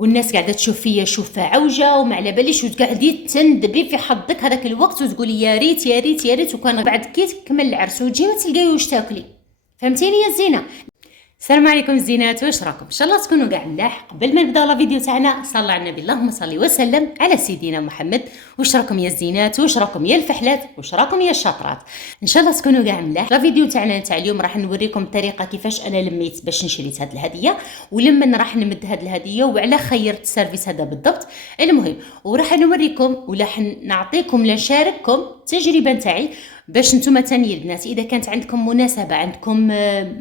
والناس قاعده تشوف فيا شوفه عوجه وما على باليش، وتقعدي تندبي في حظك هذاك الوقت وتقولي يا ريت يا ريت يا ريت، وكان بعد كي تكمل العرس وتجي ما تلقاي واش تاكلي. فهمتيني يا زينه؟ السلام عليكم الزينات، واش راكم؟ ان شاء الله تكونوا كاع ملاح. قبل ما نبداو لا فيديو تاعنا صلوا على النبي، اللهم صل وسلم على سيدنا محمد. واش راكم يا الزينات؟ واش راكم يا الفحلات؟ واش راكم يا الشاطرات؟ ان شاء الله تكونوا كاع ملاح. لا فيديو تاعنا تاع اليوم راح نوريكم الطريقه كيفاش انا لميت باش نشريت هذه الهديه، ولما راح نمد هذه الهديه وعلى خيرت السيرفيس هذا بالضبط. المهم وراح نوريكم وراح نعطيكم نشارككم التجربه نتاعي باش نتوما تاني البنات اذا كانت عندكم مناسبه، عندكم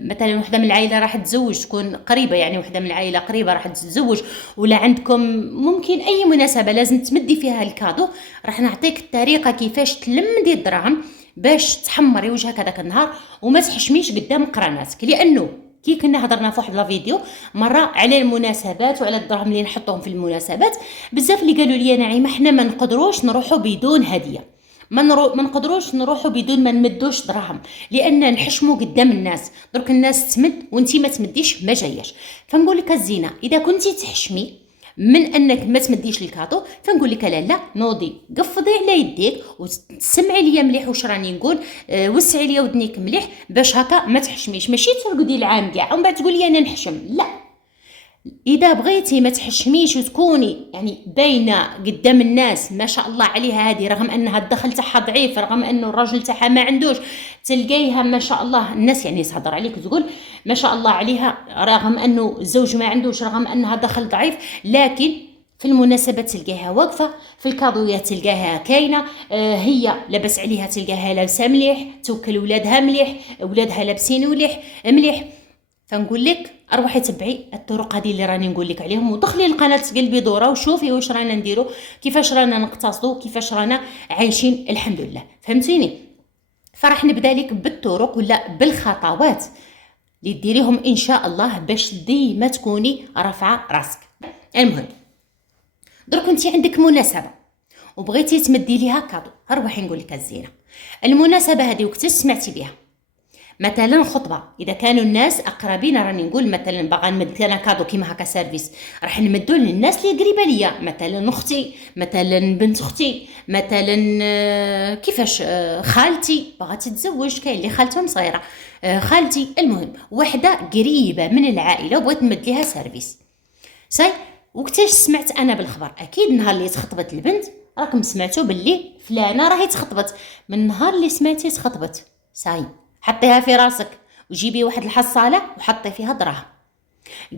مثلا وحده من العائله راح تتزوج تكون قريبه، يعني وحده من العائله قريبه راح تتزوج، ولا عندكم ممكن اي مناسبه لازم تمدي فيها الكادو، راح نعطيك الطريقه كيفاش تلمدي الدراهم باش تحمري وجهك هذاك النهار وما تحشميش قدام قراناتك. لانه كي كنا هضرنا في واحد لا فيديو مره على المناسبات وعلى الدراهم اللي نحطوهم في المناسبات، بزاف اللي قالوا لي نعيمه حنا ما نقدروش نروحوا بدون هديه، ما نقدروش نروحوا بدون ما نمدوش دراهم، لان نحشموا قدام الناس. درك الناس تمد وانتي ما تمديش ما جاياش. فنقول لك الزينه اذا كنتي تحشمي من انك ما تمديش الكادو، فنقول لك لا نوضي قفضي على يديك وتسمعي ليا مليح واش راني نقول، وسعي ليا ودنيك مليح باش هكا ما تحشميش، ماشي ترقدي العام كاع ومن بعد تقولي انا نحشم. لا، اذا بغيتي ما تحشميش وتكوني يعني باينه قدام الناس ما شاء الله عليها هذه، رغم انها الدخل تاعها ضعيف، رغم انه الراجل تاعها ما عندوش، تلقايها ما شاء الله الناس يعني تهضر عليك وتقول ما شاء الله عليها، رغم انه الزوج ما عندوش، رغم انها دخل ضعيف، لكن في المناسبات تلقاها واقفه، في الكادويات تلقاها كاينه، هي لاباس عليها تلقاها لابسه مليح، توكل ولادها مليح، ولادها لابسين مليح مليح. فنقول لك اروحي تبعي الطرق هذه اللي راني نقول لك عليهم، ودخلي القناه قلبي دوره وشوفي واش رانا نديرو، كيفاش رانا نقتصدوا، كيفاش رانا عايشين الحمد لله. فهمتيني؟ فراح نبدا لك بالطرق ولا بالخطوات اللي ديريهم ان شاء الله باش ديما تكوني رافعه راسك. المهم درك انت عندك مناسبه وبغيتي تمدي ليها كادو، روحي نقول لك الزينه المناسبه هذه وقت سمعتي بها، مثلا خطبه، اذا كانوا الناس اقربين راني نقول مثلا باغا نمد انا كادو كيما هكا سيرفيس، راح نمدو للناس اللي قريبه ليا، مثلا اختي، مثلا بنت اختي، مثلا كيفاش خالتي باغا تتزوج، كاين اللي خالتهم صغيره، خالتي، المهم وحده قريبه من العائله وبغيت نمد ليها سيرفيس. ساي وقتاش سمعت انا بالخبر؟ اكيد نهار اللي تخطبت البنت راكم سمعتوا باللي فلانه راهي تخطبت، من نهار اللي سمعتي تخطبت ساي حطيها في راسك وجيبي واحد الحصاله وحطي فيها دراهم،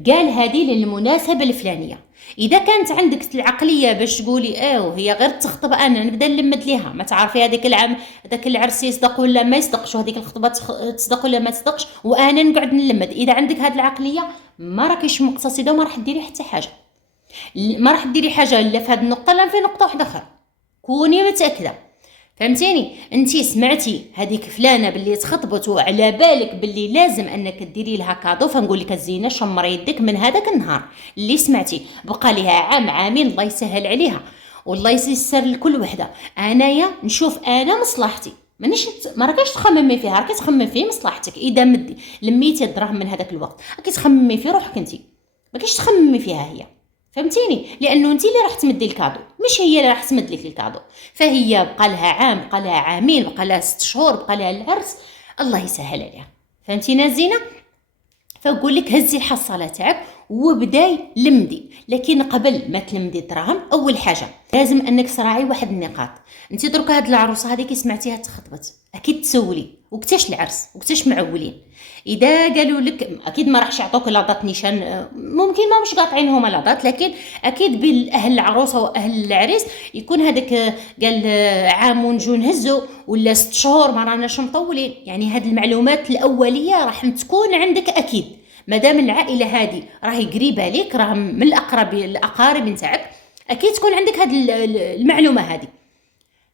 قال هذه للمناسبه الفلانيه. اذا كانت عندك العقليه باش تقولي وهي غير تخطب انا نبدا نلمد ليها، ما تعرفي هذيك العام هذاك العرس يصدق ولا ما يصدقش، وهذيك الخطبه تصدق ولا ما تصدقش، وانا نقعد نلمد، اذا عندك هذه العقليه ما راكيش مقتصده وما راح ديري حتى حاجه، ما راح ديري حاجه لا في هذه النقطه لا في نقطه واحده اخرى، كوني متاكده. فهمتيني؟ انتي سمعتي هذيك فلانه باللي تخطبت وعلى بالك باللي لازم انك ديري لها كادو، فنقول لك الزينه شمري يدك من هذاك النهار اللي سمعتي، بقى لها عام عامين الله يسهل عليها والله يسر لكل وحده. انايا نشوف انا مصلحتي، مانيش ما راكيش تخممي فيها، راكي تخممي في مصلحتك. اذا لميتي الدراهم من هذاك الوقت راكي تخممي في روحك انتي، ماكيش تخممي فيها هي. فهمتيني؟ لانه انت اللي راح تمدي الكادو مش هي اللي راح تمد لك الكادو، فهي بقى لها عام، بقى لها عامين، بقى لها 6 شهور، بقى لها العرس، الله يسهل عليها. فهمتينا زينه؟ فنقول لك هزي الحصاله تاعك وبداي لمدي، لكن قبل ما تلمدي الدراهم اول حاجه لازم انك تراعي واحد النقاط. انت درك هاد العروسه هذه كي سمعتيها تخطبت اكيد تسولي وقتاش العرس وقتاش معولين، اذا قالوا لك اكيد ما راحش يعطوك لاطات نيشان، ممكن ما مش قاطعينهم لاطات، لكن اكيد بالاهل العروسه واهل العريس يكون هذاك قال عام ونجو نهزو ولا 6 شهور ما راناش مطولين، يعني هاد المعلومات الاوليه راح تكون عندك اكيد مادام العائله هذه راهي قريبه لك، راهم من الاقارب نتاعك، اكيد تكون عندك هاد المعلومه هذه.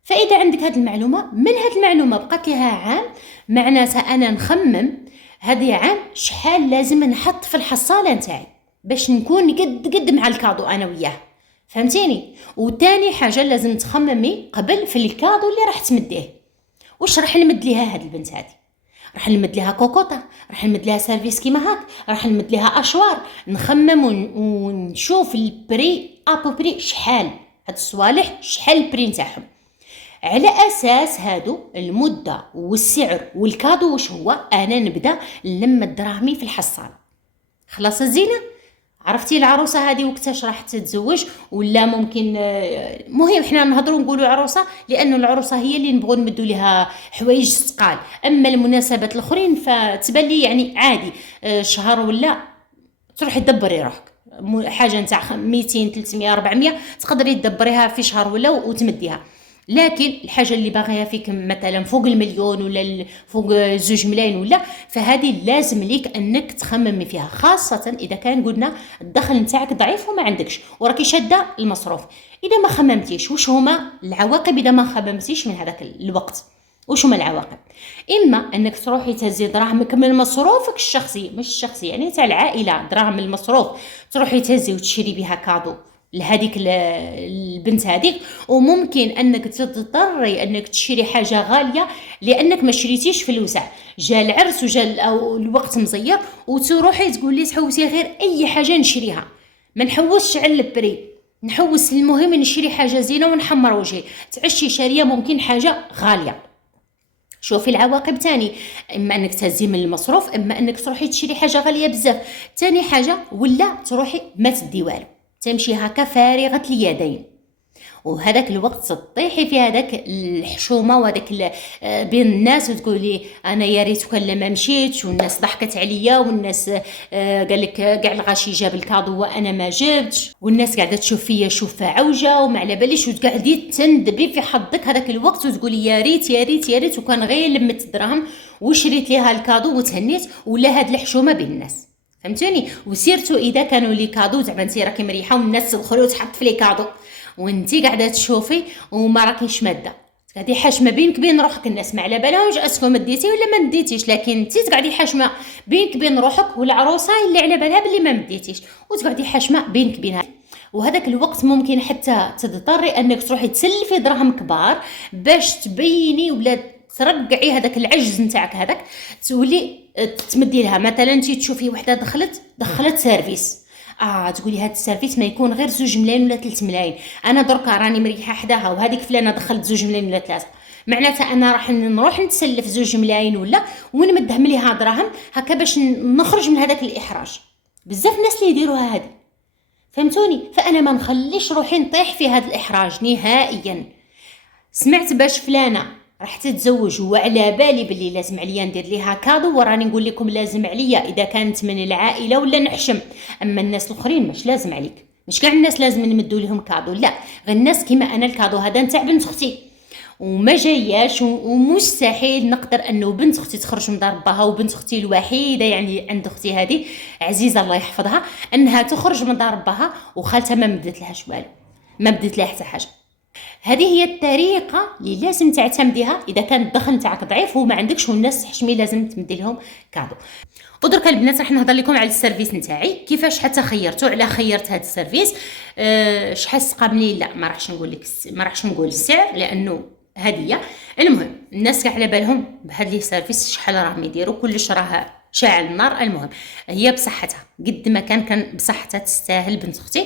فاذا عندك هاد المعلومه، من هاد المعلومه بقات لها عام، معناتها انا نخمم هذه عام شحال لازم نحط في الحصاله نتاعي باش نكون قد مع الكادو انا وياه. فهمتيني؟ وتاني حاجه لازم تخممي قبل في الكادو اللي راح تمديه، واش راح نمد ليها هاد البنت هذه، راح نمد لها كوكوطه، راح نمد لها سيرفيس كيما هاك، راح نمد لها اشوار، نخمم ونشوف البري ابوبري شحال هاد الصوالح، شحال البري نتاعهم. على اساس هادو المده والسعر والكادو واش هو، انا نبدا نلم دراهمي في الحصاله. خلاص الزينه، عرفتي العروسه هذه وقتاش راح تتزوج ولا ممكن. مهم حنا نهضروا نقولوا عروسه لانه العروسه هي اللي نبغوا نمدوا لها حوايج ثقال. اما المناسبات الاخرين فتبان لي يعني عادي، شهر ولا تروحي تدبري روحك. حاجه نتاع 200 300 400 تقدري تدبريها في شهر ولا وتمديها. لكن الحاجه اللي باغيها فيك مثلا فوق المليون ولا فوق 2 ملايين ولا، فهذه لازم ليك انك تخممي فيها، خاصه اذا كان قلنا الدخل نتاعك ضعيف وما عندكش وراكي شاده المصروف. اذا ما خممتيش واش هما العواقب اذا ما خممتيش من هذاك الوقت؟ وش هما العواقب؟ اما انك تروحي تهزي دراهمك من مصروفك الشخصي، مش الشخصي يعني تاع العائله، دراهم المصروف تروحي تهزي وتشري بها كادو لهذيك البنت هذيك، وممكن انك تضطري انك تشري حاجه غاليه لانك ما شريتيش فلوسها، جا العرس وجا أو الوقت مزير وتروحي تقولي تحوسي غير اي حاجه نشريها، ما نحوسش على البري، نحوس المهم نشري حاجه زينه ونحمر وجهي، تعشي شاريه ممكن حاجه غاليه. شوفي العواقب تاني، اما انك تهزي من المصروف، اما انك تروحي تشري حاجه غاليه بزاف. تاني حاجه ولا تروحي ما تدي والو، تمشي هكا فارغه اليدين، وهذاك الوقت تطيحي في هذاك الحشومه وهذاك بين الناس وتقولي انا يا ريت كان ما مشيتش، والناس ضحكت عليا، والناس قال لك كاع الغاشي جاب الكادو وانا ما جبتش، والناس قاعده تشوف فيا شوفه عوجه وما على باليش، وتقعدي تندبي في حظك هذاك الوقت وتقولي يا ريت يا ريت يا ريت وكان غير لمت الدراهم وشريت ليها الكادو وتهنيت، ولا هاد الحشومه بين الناس. فهمتوني؟ وسيرتو اذا كانوا لي كادو زعما انت راكي مريحه والناس تدخل وتحط في لي كادو وانتي قاعده تشوفي وما راكيش ماده، قاعدي حاشمه بينك بين روحك، الناس ما على بالهمش اسكم ديتي ولا ما نديتيش، لكن انتي تقعدي حاشمه بينك بين روحك والعروسه اللي على بالها باللي ما مديتيش، وتقعدي حاشمه بينك بينها. وهذاك الوقت ممكن حتى تضطري انك تروحي تسلفي دراهم كبار باش تبيني ولا ترقعي هذاك العجز نتاعك، هذاك تولي تمدي لها. مثلا انت تشوفي وحده دخلت سيرفيس، تقولي هاد السيرفيس ما يكون غير 2 ملايين ولا 3 ملايين، انا دركا راني مريحه حداها وهذيك فلانه دخلت 2 ملايين ولا 3، معناتها انا راح نروح نتسلف 2 ملايين ولا ونمدهم ليها دراهم هكا باش نخرج من هذاك الاحراج. بزاف ناس اللي يديروها هذه، فهمتوني؟ فانا ما نخليش روحي نطيح في هذا الاحراج نهائيا. سمعت باش فلانه راح تتزوج وعلى بالي باللي لازم عليا ندير ليها كادو، وراني نقول لكم لازم عليا اذا كانت من العائله ولا نحشم، اما الناس الاخرين مش لازم عليك، مش كاع الناس لازم نمدوا لهم كادو، لا غير الناس كيما انا الكادو هذا نتاع بنت اختي وما جاياش، ومستحيل نقدر انه بنت اختي تخرج من دار باها، وبنت اختي الوحيده يعني عند اختي هذه عزيزه الله يحفظها انها تخرج من دار باها وخالتها ما مدت لهاش والو، ما بدت لها حتى حاجه. هذه هي الطريقه اللي لازم تعتمديها اذا كان الدخل نتاعك ضعيف وما عندكش والناس تحشمي لازم تمدي لهم كادو. ودرك البنات راح نهضر لكم على السيرفيس نتاعي كيفاش حتى خيرته، على خيرت هذا السيرفيس. شحال سقامني لا ما راحش نقول لك، ما راحش نقول السعر لانه هديه. المهم الناس كاع على بالهم بهذا السيرفيس شحال راهم يديروا، كلش راه شاعل النار. المهم هي بصحتها قد ما كان بصحتها تستاهل بنت اختي.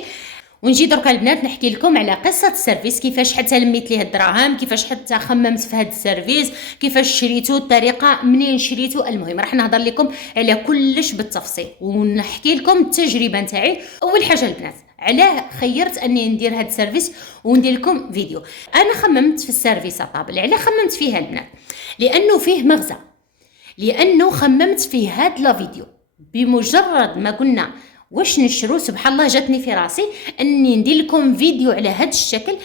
ونجي دركا البنات نحكي لكم على قصه السيرفيس، كيفاش حتى لميت ليه الدراهم، كيفاش حتى خممت في هذا السيرفيس، كيفاش شريتو، الطريقه منين شريتو. المهم راح نهضر لكم على كلش بالتفصيل ونحكي لكم التجربه نتاعي. اول حاجه البنات علاه خيرت اني ندير هذا السيرفيس وندير لكم فيديو. انا خممت في السيرفيس طابل، علاه خممت فيها البنات؟ لانه فيه مغزى، لانه خممت فيه هذا لا فيديو بمجرد ما قلنا واش نشرو، سبحان الله جاتني في راسي اني ندير لكم فيديو على هذا الشكل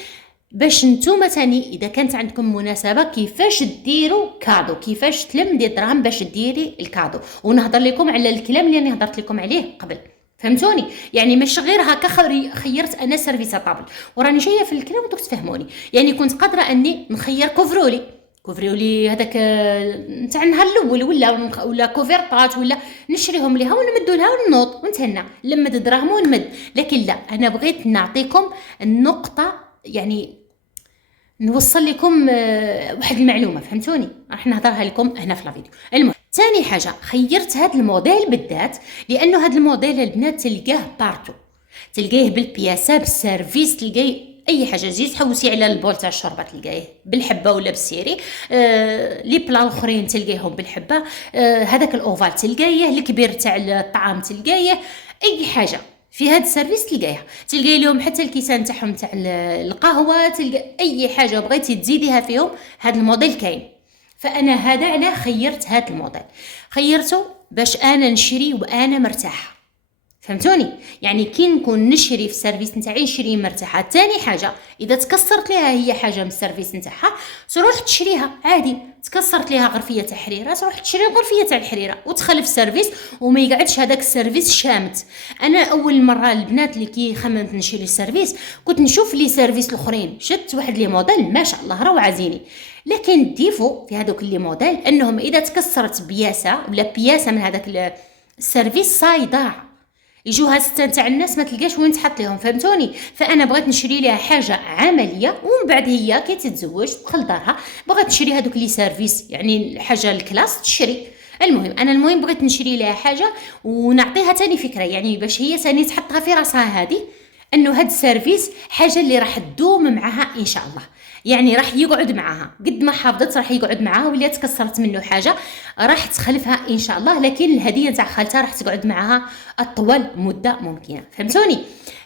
باش نتوما تاني اذا كانت عندكم مناسبه كيفاش ديروا كادو، كيفاش تلم ديال الدراهم باش ديري الكادو، ونهضر لكم على الكلام اللي انا هضرت لكم عليه قبل. فهمتوني؟ يعني مش غير هكا خيرت انا سيرفيس طابل وراني جايه في الكلام ودوك تفهموني. يعني كنت قادره اني نخير كوفرولي هذاك نتاع النهار الاول ولا كوفرطات ولا نشريهم ليها ونمدوا لها ونوض ونتهنى نلمد دراهم ونمد. لكن لا، انا بغيت نعطيكم النقطه، يعني نوصل لكم واحد المعلومه. فهمتوني؟ راح نهضرها لكم هنا في الفيديو. المهم ثاني حاجه خيرت هذا الموديل بالذات لانه هذا الموديل البنات تلقاه بارتو، تلقاه بالبياسه بالسيرفيس، تلقاه اي حاجه جيت تحوسي على البول تاع الشوربه تلقاه بالحبه ولا بالسيري، لي بلا الاخرين تلقاهم بالحبه، هذاك الاوفال تلقايه، الكبير تاع الطعام تلقايه، اي حاجه في هذا السيرفيس تلقاي لهم حتى الكيسان تاعهم تاع القهوه، تلقى اي حاجه بغيتي تزيديها فيهم هذا الموديل كاين. فانا هذا علاه خيرت هذا الموديل، خيرته باش انا نشري وانا مرتاحه، فهمتوني؟ يعني كي نكون نشري في السيرفيس نتاعي نشري مرتاحه. ثاني حاجه اذا تكسرت ليها هي حاجه من السيرفيس نتاعها تروح تشريها عادي، تكسرت ليها غرفيه تاع حريره تروح تشري غرفيه تاع الحريره وتخلي في السيرفيس وما يقعدش هذاك السيرفيس شامت. انا اول مره البنات اللي كي خممت نشري السيرفيس كنت نشوف لي سيرفيس الاخرين، شفت واحد لي موديل ما شاء الله روعه زيني، لكن الديفو في هذوك لي موديل انهم اذا تكسرت بياسه ولا بياسه من هذاك السيرفيس صايضاع، يجوها ستة تاع الناس ما تلقاش وين تحط لهم، فهمتوني؟ فانا بغيت نشري لها حاجه عمليه، ومن بعد هي كي تتزوج تدخل دارها بغيت نشري هذوك لي سيرفيس، يعني حاجه الكلاس تشري. المهم بغيت نشري لها حاجه ونعطيها تاني فكره، يعني باش هي تاني تحطها في راسها هذه انه هاد السيرفيس حاجه اللي راح تدوم معها ان شاء الله، يعني راح يقعد معها قد ما حافظت راح يقعد معها، واللي تكسرت منه حاجه راح تخلفها ان شاء الله، لكن الهديه تاع خالتها راح تقعد معها اطول مده ممكنه، فهمتوني؟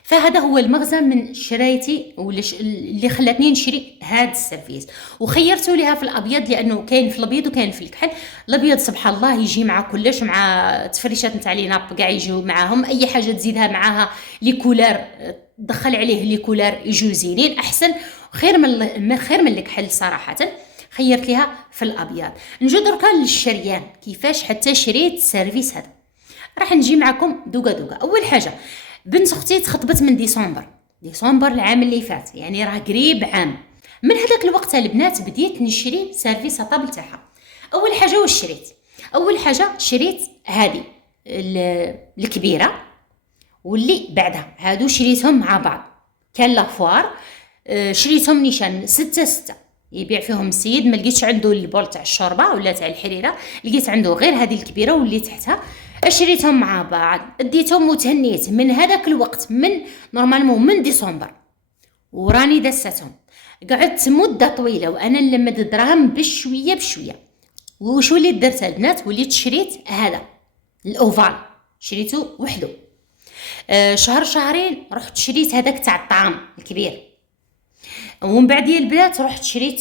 فهذا هو المغزى من شرايتي اللي خلاتني نشري هذا السيرفيس. وخيرته لها في الابيض لانه كاين في الابيض وكاين في الكحل. الابيض سبحان الله يجي مع كلش، مع تفريشات نتاع لي ناب كاع يجيو معاهم، اي حاجه تزيدها معاها لي كولار دخل عليه لي كولار يجوا زينين احسن، خير من الكحل صراحه. خيرت لها في الابيض. نجي دركا للشريان كيفاش حتى شريت السيرفيس هذا، راح نجي معكم دوقا. اول حاجه بنت اختي تخطبت من ديسمبر العام اللي فات، يعني راه قريب عام. من هذاك الوقت البنات بديت نشري سيرفيس طابل تاعها. اول حاجه واش شريت؟ اول حاجه شريت هذه الكبيره، واللي بعدها هادو شريتهم مع بعض، كان لافوار شريتهم نيشان 6 يبيع فيهم السيد، ما لقيتش عنده البول تاع الشوربه ولا تاع الحريره، لقيت عنده غير هذه الكبيره واللي تحتها، شريتهم مع بعض اديتهم وتهنيت. من هذاك الوقت من نورمالمون من ديسمبر وراني دستهم، قعدت مده طويله وانا نلمد الدراهم بشويه. وش وليت درت البنات؟ وليت شريت هذا الاوفال، شريته وحده. شهرين رحت شريت هذاك تاع الطعام الكبير، ومن بعد يا البنات رحت شريت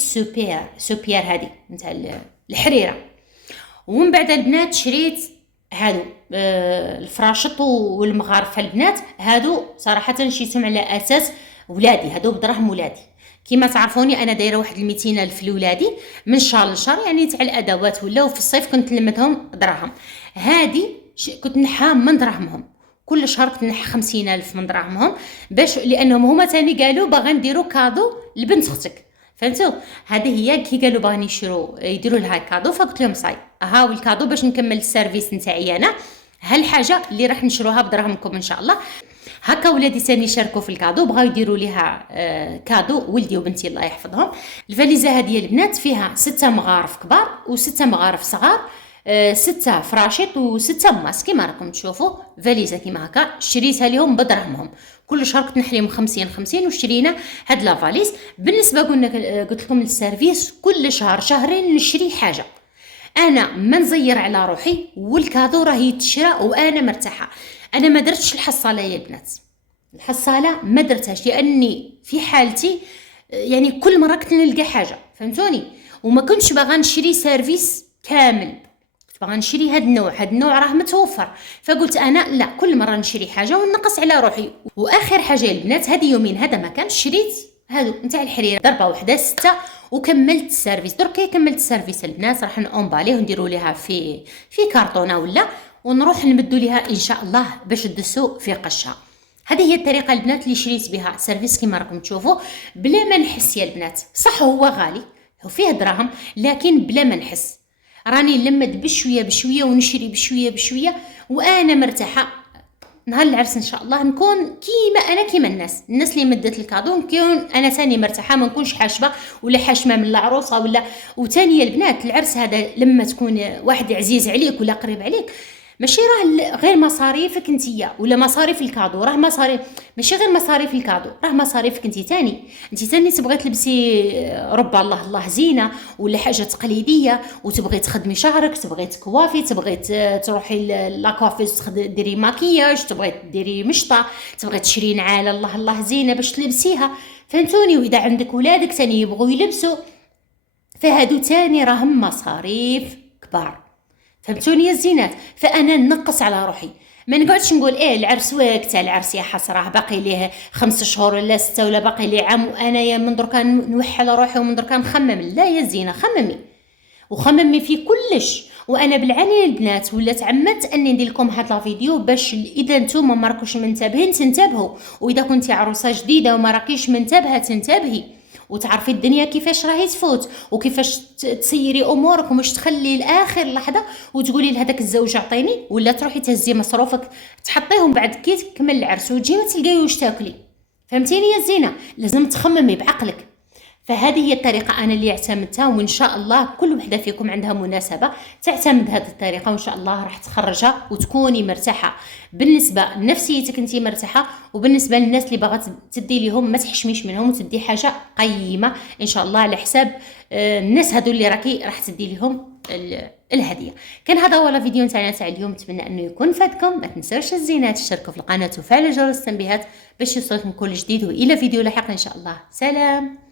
سوبير هذه نتاع الحريره، ومن بعد البنات شريت هادو الفراشط والمغارفه. البنات هادو صراحه شريتهم على اساس ولادي، هادو بدراهم ولادي. كما تعرفوني انا دايره واحد 200,000 لولادي من شهر لشهر، يعني تاع الادوات ولا، وفي الصيف كنت نلمدهم دراهم. هادي كنت نحا من دراهمهم، كل شهر كنت نحي 50,000 من دراهمهم، باش لانهم هما تاني قالوا باغا نديرو كادو لبنت اختك، فهمتوا؟ هذه هي كي قالوا باغي يديروا لها كادو، فقلت لهم صاي هاو الكادو باش نكمل السيرفيس نتاعي انا، هالحاجه اللي راح نشروها بدراهمكم ان شاء الله. هكا ولادي ثاني شاركوا في الكادو، بغاو يديروا لها كادو، ولدي وبنتي الله يحفظهم. الفاليزه هذه البنات فيها 6 مغارف كبار و6 مغارف صغار، 6 فراشيط و6 ماس كيما راكم تشوفوا، فاليزه كيما هكا شريتها لهم بدراهمهم، كل شهر كنت نحليهم 50 وشرينا هاد لا فاليز. بالنسبه قلت لكم للسيرفيس كل شهرين نشري حاجه، انا ما نزير على روحي، والكادو راه يتشرى وانا مرتاحه. انا ما درتش الحصاله يا البنات، الحصاله ما درتهاش لاني في حالتي يعني كل مره كنت نلقى حاجه، فهمتوني؟ وما كنتش باغا نشري سيرفيس كامل، باغا نشري هاد النوع راه متوفر، فقلت انا لا، كل مره نشري حاجه ونقص على روحي. واخر حاجه يا البنات هذه يومين هذا ما كان شريت هادو نتاع الحريره ضربه واحده 6 وكملت السيرفيس. درك كملت السيرفيس البنات راح نومباليه ونديروا ليها في كارطونه ولا، ونروح نمدوا ليها ان شاء الله باش تدسوا في قشه. هذه هي الطريقه البنات اللي شريت بها سيرفيس كما راكم تشوفوا، بلا ما نحس يا البنات. صح هو غالي وفيه دراهم، لكن بلا ما نحس، راني نلمد بشويه ونشري بشويه وانا مرتاحه. نهار العرس ان شاء الله نكون كيما انا كيما الناس اللي مدت الكادو، نكون انا ثاني مرتاحه، ما نكونش حاشبه ولا حاشمه من العروسه ولا. وثانيه البنات العرس هذا لما تكون واحد عزيز عليك ولا قريب عليك، ماشي راه غير مصاريفك انتيا ولا مصاريف الكادو، راه مصاريف ماشي غير مصاريف الكادو، راه مصاريفك انت تاني تبغي تلبسي رب الله زينه ولا حاجه تقليديه، وتبغي تخدمي شعرك، تبغي تكوافي، تبغي تروحي لاكوافيز ديري ماكياج، تبغي ديري مشطه، تبغي تشري نعال الله زينه باش تلبسيها، فهمتوني؟ واذا عندك ولادك تاني يبغوا يلبسوا، فهادو تاني راهم مصاريف كبار، فهمتوني يا الزينات؟ فانا نقص على روحي، ما نقعدش نقول العرس وقت العرس يا حسره باقي ليه 5 شهور ولا 6 ولا باقي ليه عام، وانا يا من دركا نوحل روحي ومن دركا نخمم. لا يا زينه، خممي وخممي في كلش. وانا بالعاني البنات ولا تعمدت اني ندير لكم هذا الفيديو باش اذا نتوما ما راكوش منتبهين تنتبهوا، واذا كنتي عروسه جديده وما راكيش منتبهه تنتبهي، وتعرفي الدنيا كيفاش راهي تفوت وكيفاش تسيري امورك، ومش تخلي لاخر لحظه وتقولي لهذاك الزوج اعطيني، ولا تروحي تهزي مصروفك تحطيهم بعد كي تكمل العرس وتجي ما تلقاي واش تاكلي. فهمتيني يا زينه؟ لازم تخممي بعقلك. فهذه هي الطريقه انا اللي اعتمدتها، وان شاء الله كل وحده فيكم عندها مناسبه تعتمد هذه الطريقه، وان شاء الله راح تخرجها وتكوني مرتاحه. بالنسبه لنفسيتك انت مرتاحه، وبالنسبه للناس اللي باغا تدي لهم ما تحشميش منهم وتدي حاجه قيمه ان شاء الله على حساب الناس هذو اللي راكي راح تدي لهم الهديه. كان هذا هو الفيديو نتاعنا تاع اليوم، نتمنى انه يكون فاتكم. ما تنسوش الزينات تشتركوا في القناه وفعلوا جرس التنبيهات باش يوصلكم كل جديد، والى فيديو لاحق ان شاء الله. سلام.